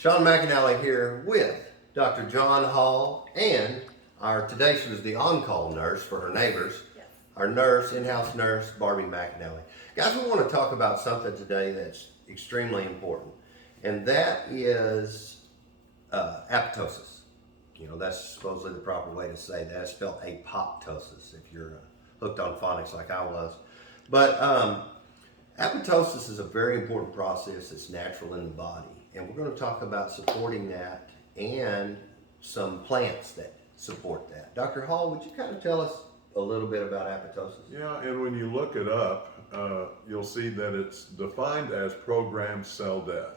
Sean McAnally here with Dr. John Hall and today she was the on-call nurse for her neighbors, our nurse, in-house nurse, Barbie McAnally. Guys, we want to talk about something today that's extremely important, and that is apoptosis. You know, that's supposedly the proper way to say that. It's spelled apoptosis if you're hooked on phonics like I was. But apoptosis is a very important process that's natural in the body. And we're going to talk about supporting that and some plants that support that. Dr. Hall, would you kind of tell us a little bit about apoptosis? Yeah, and when you look it up, you'll see that it's defined as programmed cell death.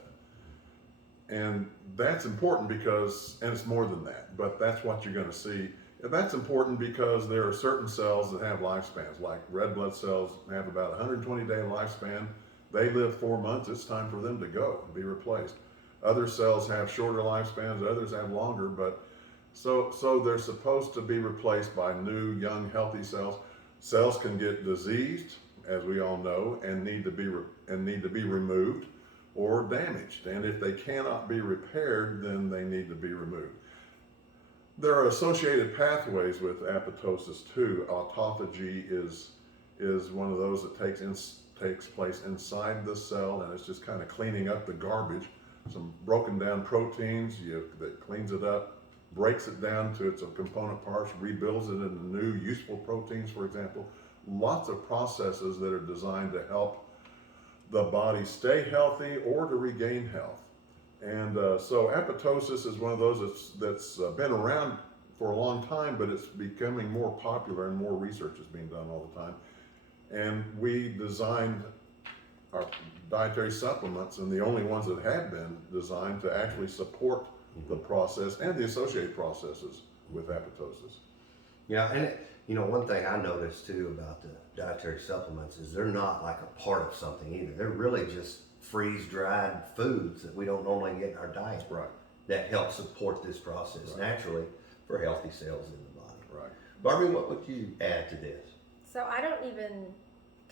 And that's important because, and it's more than that, but that's what you're going to see. And that's important because there are certain cells that have lifespans, like red blood cells have about a 120-day lifespan. They live 4 months, it's time for them to go and be replaced. Other cells have shorter lifespans, others have longer, but so they're supposed to be replaced by new, young, healthy cells. Cells can get diseased, as we all know, and need to be removed or damaged. And if they cannot be repaired, then they need to be removed. There are associated pathways with apoptosis too. Autophagy is one of those that takes place inside the cell, and it's just kind of cleaning up the garbage. Some broken down proteins that cleans it up, breaks it down to its component parts, rebuilds it into new useful proteins, for example. Lots of processes that are designed to help the body stay healthy or to regain health. And so apoptosis is one of those that's been around for a long time, but it's becoming more popular and more research is being done all the time. And we designed our dietary supplements, and the only ones that have been designed to actually support the process and the associated processes with apoptosis. Yeah, and one thing I noticed too about the dietary supplements is they're not like a part of something either. They're really just freeze-dried foods that we don't normally get in our diet. Right. That help support this process naturally for healthy cells in the body. Right. Barbie, what would you add to this? So I don't even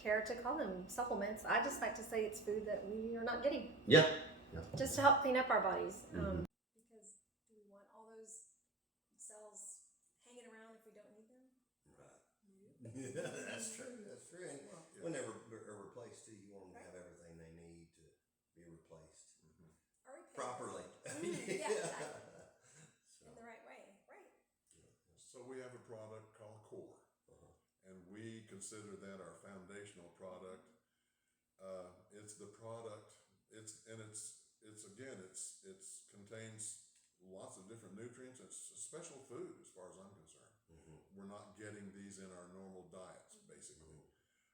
care to call them supplements. I just like to say it's food that we are not getting. Yeah. Just to help clean up our bodies. Because do we want all those cells hanging around if we don't need them? Right. Yeah, that's true. That's true. And when they're replaced too, you want them to have everything they need to be replaced Or repaired. properly. Yeah, exactly. In the right way, right? So we have a product called Core, and we consider that our foundational product. It's the product. It contains lots of different nutrients. It's a special food as far as I'm concerned. We're not getting these in our normal diets, basically.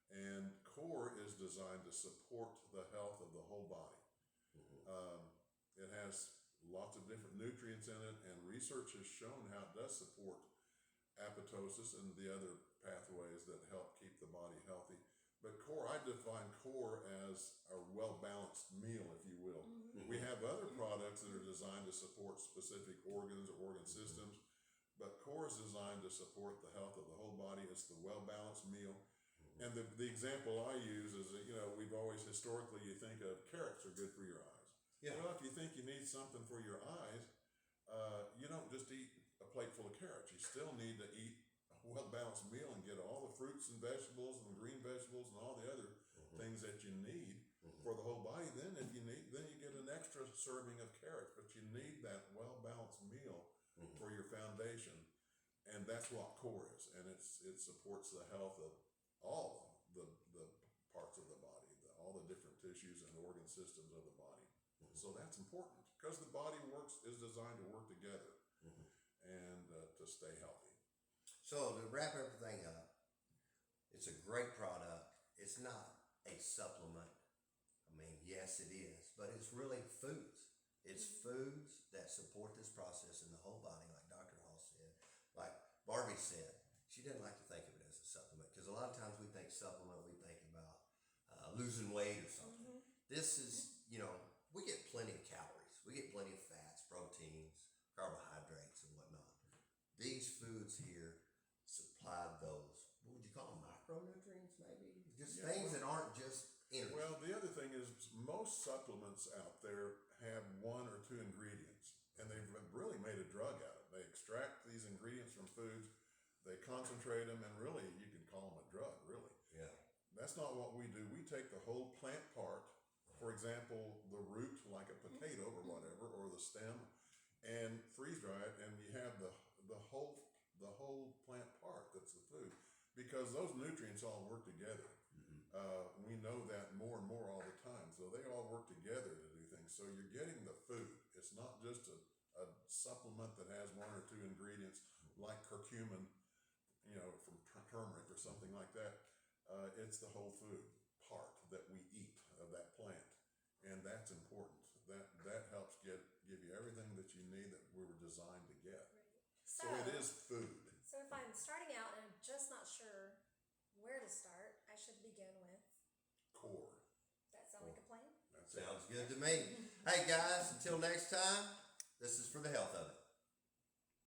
And Core is designed to support the health of the whole body. It has lots of different nutrients in it, and research has shown how it does support apoptosis and the other pathways that help keep the body healthy. But Core, I define Core as a well-balanced meal, if you will. We have other products that are designed to support specific organs or organ systems, but Core is designed to support the health of the whole body. It's the well-balanced meal. And the example I use is that, we've always historically, you think of carrots are good for your eyes. Yeah. Well, if you think you need something for your eyes, you don't just eat a plate full of carrots. You still need to eat a well-balanced meal and get all the fruits and vegetables and green vegetables and all the other things that you need for the whole body. Then if you need, then you get an extra serving of carrots, but you need that well-balanced meal for your foundation. And that's what Core is. And it supports the health of all the parts of the body, all the different tissues and organ systems of the body. So that's important because the body is designed to work together and to stay healthy. So to wrap everything up, it's a great product. It's not a supplement. I mean, yes, it is, but it's really foods. It's foods that support this process in the whole body, like Dr. Hall said. Like Barbie said, she didn't like to think of it as a supplement because a lot of times we think supplement, we think about losing weight or something. This is, we get plenty of calories. We get plenty of fats, proteins, carbohydrates, and whatnot. These foods here supply those, what would you call them, micronutrients maybe? Just things that aren't just energy. Well, the other thing is most supplements out there have one or two ingredients, and they've really made a drug out of it. They extract these ingredients from foods, they concentrate them, and really you can call them a drug, really. Yeah. That's not what we do. We take the whole plant part, for example, the root, like a potato or whatever, or the stem, and freeze dry it, and you have the whole plant part that's the food, because those nutrients all work together. We know that more and more all the time. So they all work together to do things. So you're getting the food. It's not just a supplement that has one or two ingredients like curcumin, from turmeric or something like that. It's the whole food part that we eat of that plant. And that's important. That helps give you everything that you need that we were designed to get. Right. So it is food. So if I'm starting out and I'm just not sure where to start, I should begin with Core. that sound like a plan? That's Sounds good to me. Hey guys, until next time, this is for the health of it.